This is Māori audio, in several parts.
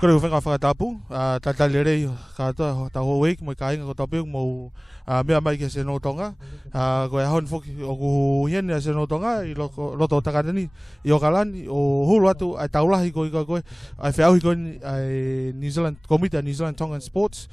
Kore whenga whakatapu, tatale rei katoa taho week mo ka inga ko tapu mo mea mai ke Senolo Tonga, ko ahon foki o ku hiene a Senolo Tonga I loto Takanini I Okalani o hulu atu ai taulahi ko ika koe ai feauhi ko ai New Zealand kominiti a NZ-Tongan sports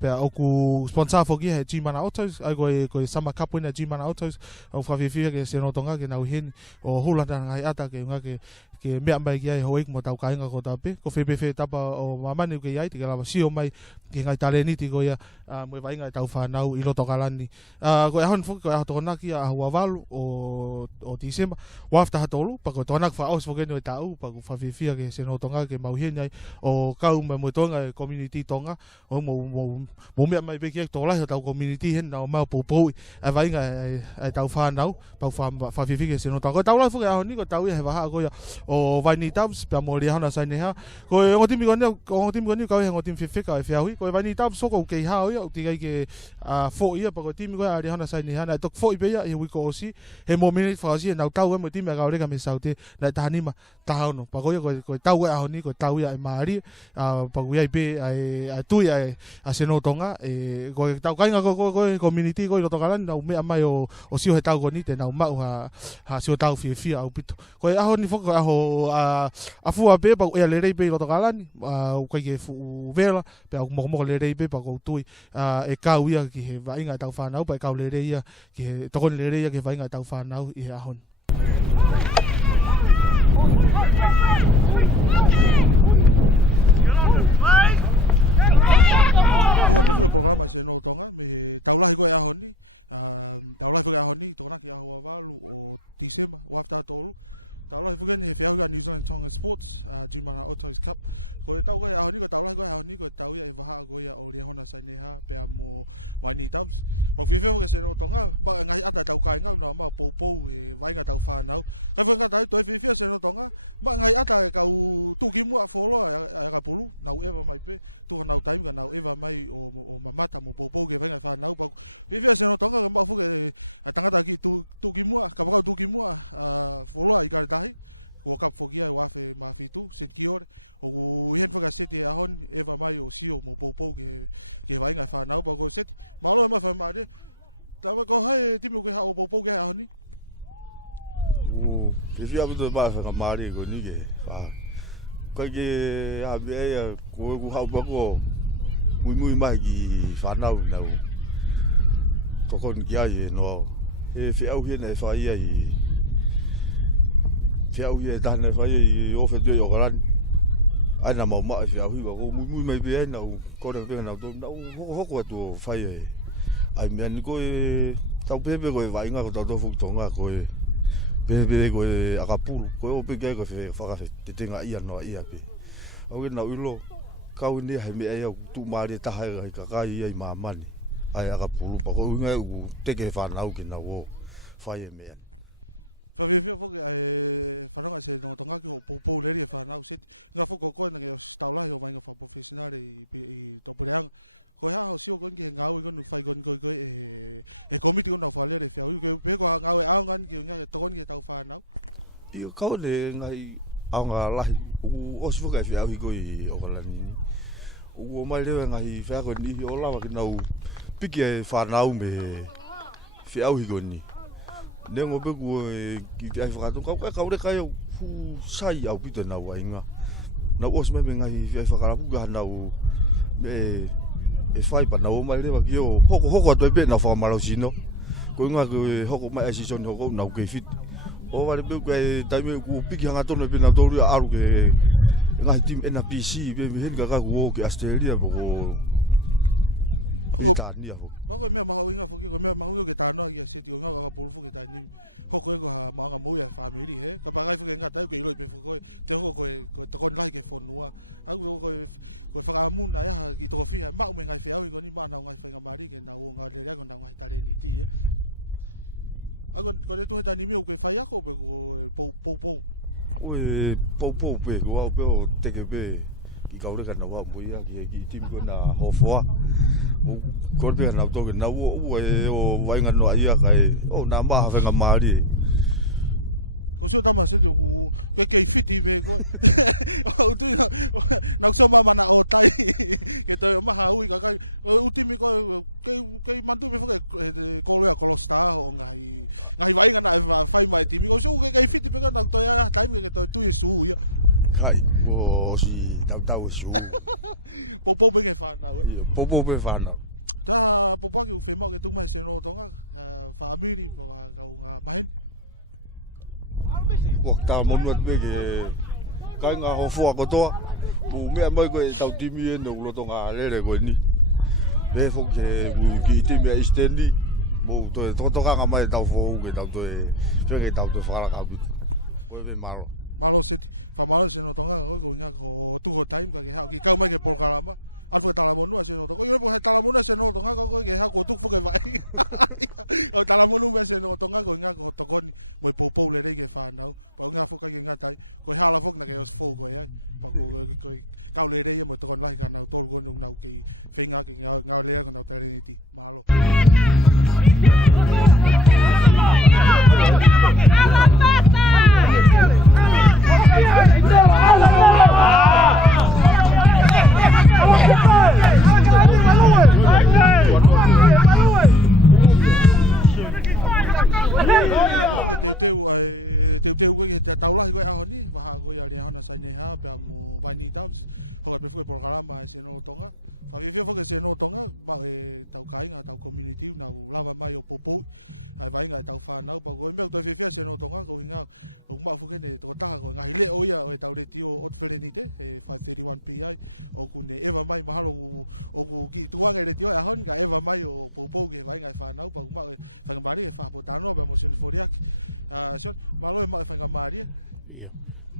pe o ku sponsor foki he G-Mana Autos ai ko sama kapu na G-Mana Autos o whawhiwhia ke Senolo Tonga ke nau hiene o hulu ata ngai ata ke unga ke mea mai ki ai hoik mo tau kainga ko tape ko whewhewhe tapa o mamani ke iai te ke lawa sio mai ki ngai taleniti ko ia mo wainga tau whanau I loto Okalani ko ahon foki ko aho tokonaki a hua walu o Disemba wafta hatolu pa ko tokonak wha aus foki no tau pa ko whawhewhia ke Senolo Tonga ke mauhien ai o kau mai mo Tonga kominiti Tonga o mo mea mai beki ek tolai o tau kominiti hen na o mau popoi ai wainga ai tau whanau pa whawhewhia ke Senolo Tonga ko tau lai foki ahon ni ko tau ia he waha ko ia o Vaini Doves pe mo Liahona Saineha ko ngotimi koni ka he ngotimi fefeka e feauhi ko Vaini Doves soko ke hao ia tigai ke fo ia pa ko timi ko Liahona Saineha na tok fo ia e wiko osi he mo minute fasi na tau mo timi ka orega me saute na tanima tahono pa ko ko tau ia honi ko tau ia e mari pa ko ia be ai tu ia a Senolo Tonga e ko tau kainga ko community ko loto Okalani na me mai o sio he tau koni te na mau ha sio tau fia au pito ko ahoni foko aho a fua be pa ia lerei be loto Okalani o kai ke fu vela pe au mo lerei be pa ko tui e kau ia ki he vainga tau whanau pa kau lerei ia ki he tokon lerei ia ki vainga tau whanau I he ahon If you to buy a Mari go nige, Kage Abia, go how bago, we move Maggie Fanau now. Tokon Giaye, no, if you here, if I feauhi done if I offer to your run. I know more if you may be now, got a bit of Hoko to fire. I mean, go tau pepe ko vainga ko tau fu Tonga ko pepe ko akapulu ko peke ko fe faka fe tinga ia no ia pe au na ulo kau ni hai me ai tu mari ta hai ka kai ai mamani ai akapulu pa ko nga u teke fa na u ki na wo fai me an ko ha o sio ko nge ngau ko ni fai ko ndo e komiti ona pa le te ko me ko ngau a ngan ke nge to ni tau pa na io ka le ngai a nga lahi o sifo ka fi a hi ko I Okalani o mai le ngai fa ko ni o la ki nau piki e fa na me fi a hi ko ni ne ngo be ko ki ai fa ka le ka fu sai au pito na wa inga na o me ngai fi fa ka pu ga na o me e fai pa na o mai le ba ki o hoko to be na fa maro sino ko nga ko hoko mai asi son hoko na ke fit o va le be ko tai me ku piki hanga to no be na do ru aru ke nga team NPC be me hen ga ko ke Australia bo ko Britania ho Oi popo pe go pe o teke pe ki kaure ka na wa muia ki tim ko na hofoa o korbe na to na o o vai nga no ia kai o na ma ha venga mari o so ta pa se o pe ke fiti be Kai, o si tau su. Popo pe whanau. Wakta monuat me ke kai ngā hofua kotoa. Pu mea mai koe tau timi e no loto ngā lere koe ni. Me fok ke pu ki timi a istendi. Mo toe totoka ngā mai tau fōu ke tau toe whenge tau toe whakaraka api. Koe me maro. Malo se pamalo se no tonga o nga ko tuko time ka ki ka mai ke pokalama. Ako talamonu se no tonga. Nga ko talamonu se no tonga ko nge ha ko tuko ke mai. Ko talamonu se no tonga ko nga ko topon ko popo le de ke pa. Nga tu ta ki nga ko hala ko nga po ko ya. Ko tau le de me to na nga ko ko no na tu. Tenga nga le na ko ri.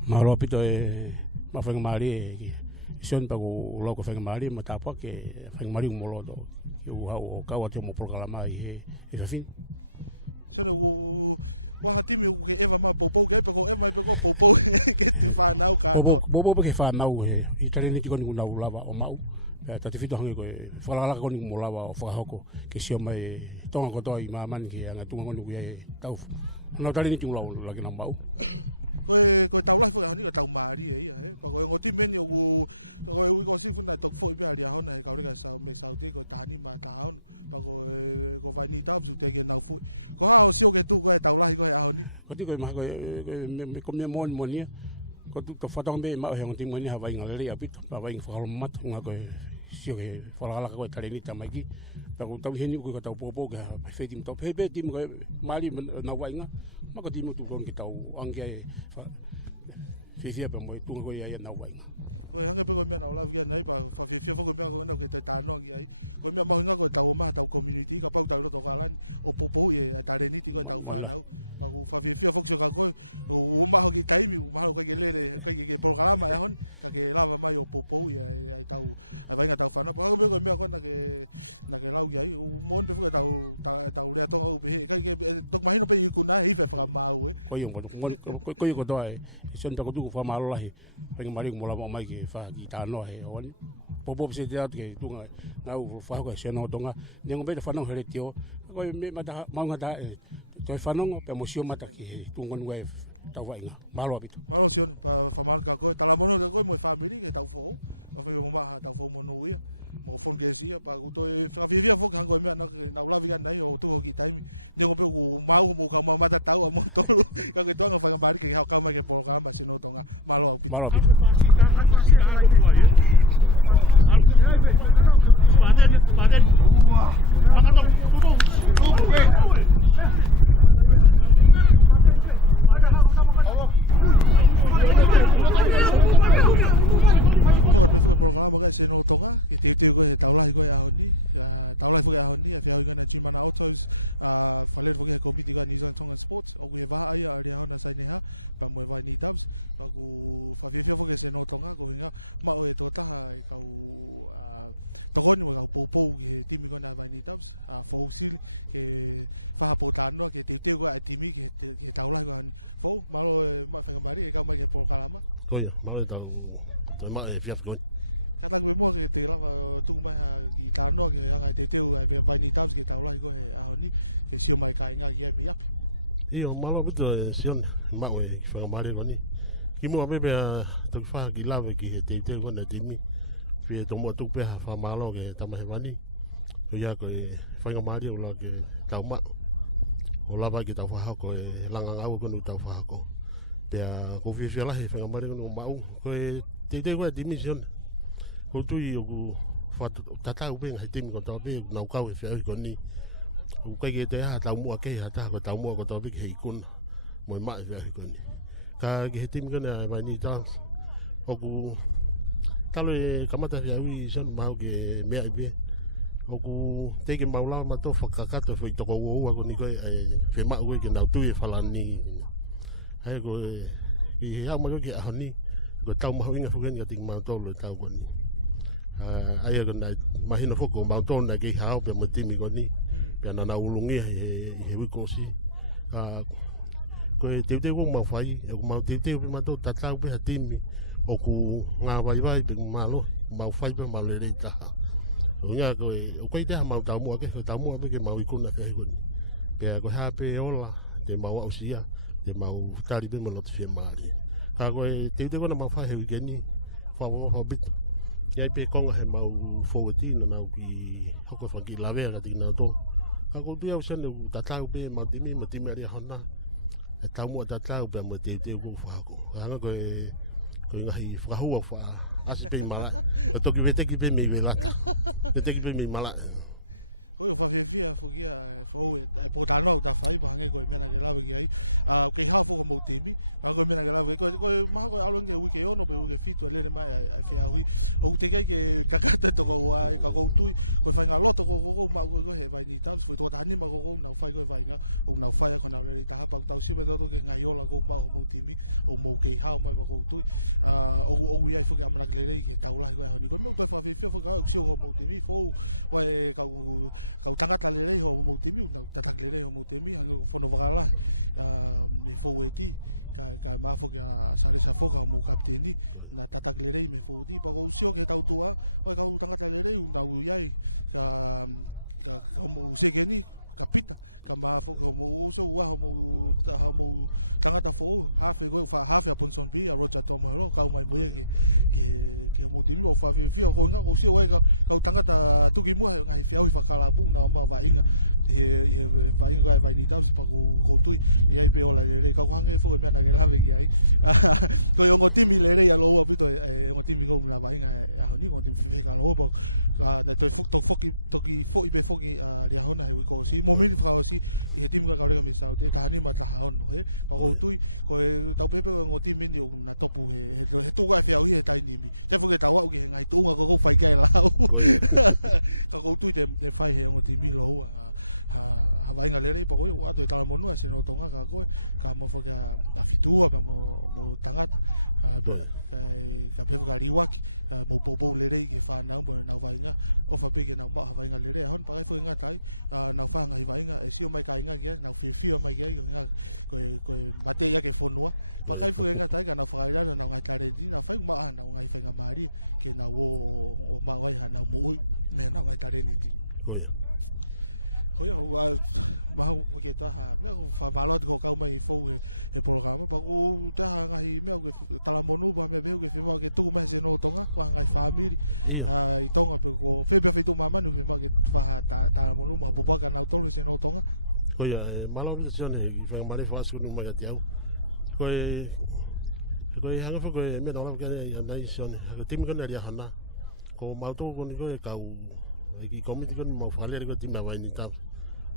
Malo apito e mawhenga maari e sion pa ko loko whenga maari ma tāpua ke whenga maari umolodo ki u hau o kaua te mo prokalama i e whawhin. Bobo pe ke whanau i tarene ti koni kunau lava o mau. Tati whito hangi koe whakalaka koni kumo lava o whakahoko ke sio mai tonga kotoa i maamani ki anga tunga koni kuia e tau. Nau tarene ti kulau lagi na mau. Ko tau ko hani tau mai ni ko ti menyo ko ti na ko ko da ya ona ka ra tau me tau ti ko ni ma tau ko Vaini Doves te ke na ku wa o sio ke tu ko tau lai ko ya ko ti ko ma ko me mon monia ko tu to fatong be ma he ngi moni ha vai ngale apito pa vai fa mat nga ko sio ke fala ko tareni tamai ki pa ko tau heni ko tau popo ka fe tim to pe tim ko mali na vai nga ma ko tim tu kon ki tau ange fifia pe mo tu ko ya na vai nga ko ya pe me na la via nai ko te te ko be ko na ke te ta no ai ko me ma ko tau ma tau kominiti ka pa tau ko ka o popo ye tareni ki mo la ka fifia pa se ka ko o ma ko tai mi ma ko ke le ke ni programa on ke la ma yo popo ye vai na tau pa na bo me me fa na ke la u ai un monte ko tau le to ke mai no pe ku na e ta pa ko ko doi son ta ko tu fa malo lahi pe mari mo la mai ke fa ki ta no he on popo se te ke tu nga u fa ko se no tonga nengo be fa no hele tio ko me mata ma nga ta to fa no pe mo sio mata ki tu ngon we ta va nga malo apito malo sio fa marca ko ta la bono ko mo fa mi ke ta ko ko ba nga ta ko mo no ye o ko ke dia pa ko to fa vivia ko nga ko na la vida na yo tu ki tai yo tu mau mo ka mama ta tau mo to ke to na pa mari ke pa ma ke programa se mo to malo apito Baden. Koia, mau tau toi ma e fiaf kon. Kata mo mo te ra tu ba ki ka no ke te te u e Vaini Doves ke ka ro ko ni ke sio mai kai nga ye mia. Io malo bito sion ma we ki fa mari roni. Ki mo be to fa ki lave ki te te kon te mi. Fi to mo tu pe fa malo ke tama he vani. Ko ya ko fa mari o la ke tau ma. O lava ki tau fa ko langa ngau ko nu tau fa ko. Pea ko fia lahi whanga mare no mau. Koe te koe timi sion. Ko tui o ku tatau pe ngai timi ko tau pe nau kau e feauhi koni. Ko kai ke te ha tau mua ke ha ta ko tau mua ko tau pe hei kuna. Mo mai feauhi koni. Ka ke timi kona Vaini Doves. O ku talo e kamata feauhi sion mau ke mea i pe. O ku te ke maula ma to whakakato whi toko ua ko ni koe whi mau koe ke nau tui e whalani. Hai ko i hea ma koe ke ahoni. Ko tau mahu inga whukeni ka ting mau tolo e tau koni. Ai ko nai mahina whoko mau tolo nai ke hao pe mo timi koni. Pea nana ulungia i he wikosi. Ko e teuteu kong mau whai. E ko mau teuteu pe mato tatau pe ha timi. O ku ngā vai pe malo. Mau whai pe mau le rei taha. O ngā koe, o koe teha mau tau mua ke, tau mua pe ke mau ikuna ke hekoni. Pea koe haa pe ola, te mau ausia, te mau tari pe maloti fie maari. Ka koe, te kona mau whahe wikeni, whawa bito. Iai pe konga he mau foweti, na nau ki hoko whanki lawea ka tiki nau tō. Ka koe tui au sene u tatau pe mau timi aria hona. E tau mua tatau pe mo te kou whahako. Ka hanga koe, koe ngahi whakahua wha asi pe mala. Ka toki veteki pe mei velata. Veteki pe mei mala. Koe whaketi a kuhia po tānau ta whai pa hane koe mena ni lawe ki ai. Ke kāpu o mō tēni. O koe mena ni lawe. Koe maha koe aronga uke ona pe uke whitua lere mai a ke hawi. O te kai ke kakate toko ua e ka mōtui. Koe whai ngā loto ko koko ma koe koe he Vaini Doves. Koe kota anima koko na whai koe whai ngā. O na whai a kana rei taha pau tau. Sipa kako ke ngai ola ko pa o mō tēni. O mō ke kao mai koko tui. O iai whi amana ke rei ke tau lahi wai hami. Koe koe whai whakao tio o mō tēni. Koe kau takata le rei o mō tēni. Takata le rei o mō tēni. Hane o whono whaala. Fou e ki. Ka māwha kia sare sa whoka o mō kapteni. Takata le rei ni fou ki. Ka o sio ke tau tua. Ka kau takata le rei. Ka ui ai. Mō tekeni. Ka pita. Ka mai apo o mō uto ua o mō takata fou. Hape koe pa hape apo tambi. A rota tonga ro. Kau mai koe. O whawhi whio hona, o whio wai kau tangata tuki mua e te oi whakarapu ngā mā wahinga e whahinga e Vaini Doves pa ko tui i ai pe ola e kau hange fōi mea nai hawe ki ai koe o ngō timi le rei alo ua pito e ngō timi o ngā wahinga e honi ma te whika hopo na te toki fōi pe whoki a Liahona ko si mo e whao ti e timi ka reo ni tau te kahani ma taka hona o tui koe tau pepe o ngō timi ni o ngā topu e tōku a feauhi e taini ni Te puke tawa uke ngai tūma koko whai kai la. Koe. Ka koutu te whai he o te miro hau. Hawai ka rere pa koe, wa koe tala monu, se no tonga ka koe. Ka mawhaka a whitua ka mo tangata. Koe. Ka peka riwa, ka mawpopo rere i whanau, koe na wainga. Ko whapeke na maa wainga rere. Han pa koe ngā kai, na whanau wainga. E tio mai kai ngā, na te tio mai kai ngā. A te ia ke whanua. Koe koe ngā kai, ka na whaarau, na ngai kare dina. Koe maa na Koia. Koia, mahu ke taha. Whamala ko kau mai fōu e polokana. Pau taha mai mea ke talamonu pa ke teu ke whima ke tū mai se no tonga. Pa ngai whahamiri. Ia. I tonga pe ko pepe whi tū mamanu whima ke talamonu ma ko waka na tolu se no tonga. Koia, malau pita sione i whangamare whaasukunu mai ka te au. Koe hanga wha koe mea naula kane i anai sione. Haka timi kone Liahona. Ko mautoko kone koe kau ki kominiti kone mau whalere koe timi a Vaini Doves.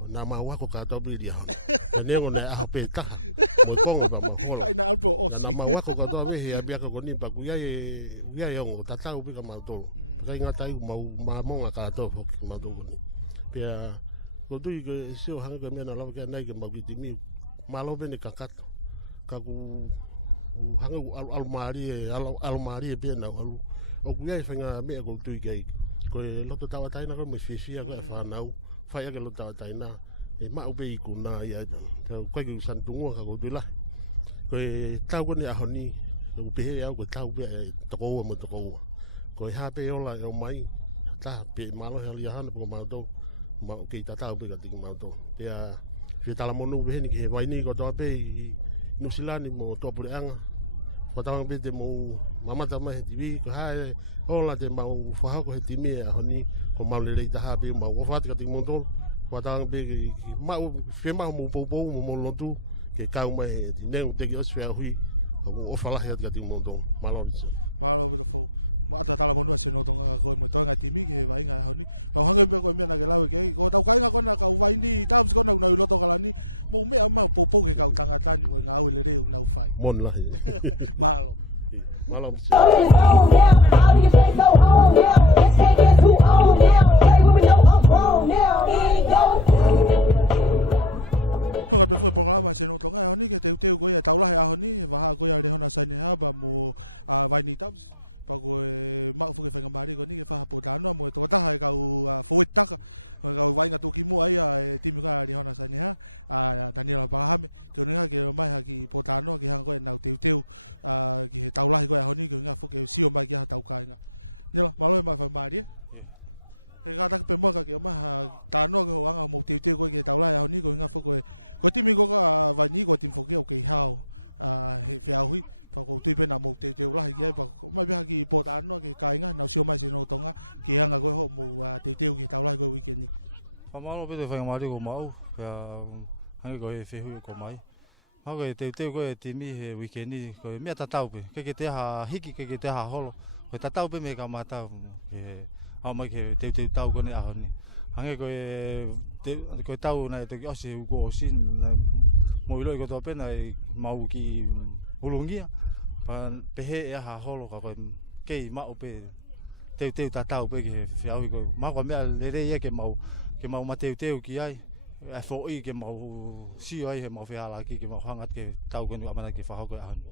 Nā mau wako kātou pi Liahona. Ka nengo nei aho pē taha. Moi konga pa ma holo. Nā mau wako kātou wehe a biaka koni pa kuiai ongo tatau pika mautoko. Pakai ngā tai mau monga kātou hoki mautoko koni. Pea ko tui koe sio hanga koe mea naula kane ke mau ki timi. Malo pene kakato. Kaku hanga alumari e pēna alu. O kuiai whainga mea kou tui kei. Koe loto tawa taina koe mai whiwhia koe whanau. Whai ake loto tawa taina. E mau pe iku nā i aita. Koe ki santungua ka kou tui lahi. Koe tau kone ahoni. Koe pehe au koe tau pe toko ua mo toko ua. Koe hape ola e o mai. Ta pe malo hea Liahona poko mautou. Mau kei tatau pe ka tiki mautou. Pea whia talamonu pehe ni ki he Vaini kotoa pe i Nu'usila mo tōpureanga. Whatawang pe te mau mamata mai he tiwi. Ko hae ola te mau whahako he timi e ahoni. Ko mau le rei taha pe mau whawhati ka tiki montoro. Whatawang pe ki mau whemaho mo poupou mo lotu. Ke kau mai he ti neu teki os feauhi. Aku ofalahi at kating mo tong malo rin siya. Mon lahi. Malo rin siya. Pamalo pe te whaingamari ko mau, pia hangi ko he feauhi ko mai. Hau e teu koe te mi he wikendi, ko mea tatau pe, ke te ha hiki, ke te ha holo. Ko tatau pe me ka matau, ke au mai ke teu tau kone aho ni. Hangi ko tau na te osi uko osi, mo iloi ko tō pena e mau ki ulungia. Pa pehe e ha holo ka koe kei mau pe, teu tatau pe ke feauhi ko. Mako mea lere ia ke mau mateu ki ai. E feauhi ke mau sio ai he mau whihala ki ke mau hangat ke tau koni amana ke whahau koe ahani.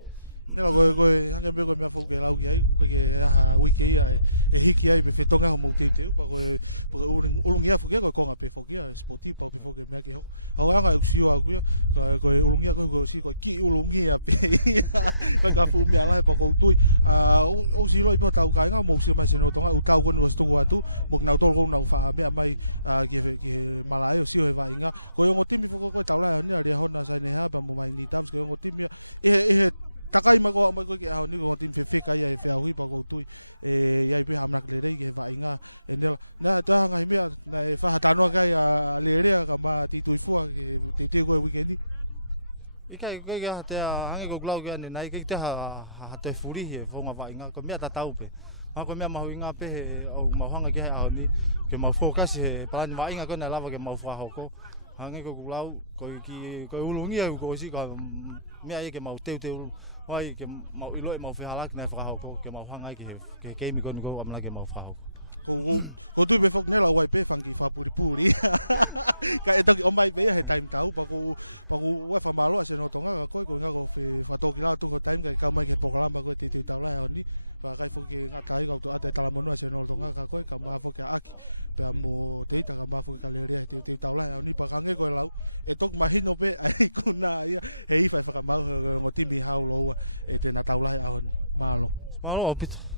Ikai koe kia te hangi ko glau kia nei kei te ha te furi he whonga wainga ko mea tatau pe. Mako mea mahu inga pe he au mauhanga ki hei aho ni ke mau whokasi he palani wainga kona lava ke mau whahoko. Hangi ko glau ko ulungi au ko si ka mea i ke mau teu wai ke mau iloi mau whihalaki nei whahoko ke mau hanga ke keimi koni ko amana ke mau whahoko. Ko tu pe ko nela wai pe fan pa puri. Ka e taki o mai pe e tai tau pa ko wa fa malo te no tonga ko ko na ko fa to dia tu ko tai ka mai ke ko bala mai ke te tau la ni pa kai ko ke na kai ko to ata kala mano se no ko ka ko no ko ka aki ta mo te ta ma ku le le te tau la ni pa fa ne ko lau e to imagino pe ai ko na e i pa ka malo mo tindi ha o e te na tau la ya. Malo opito.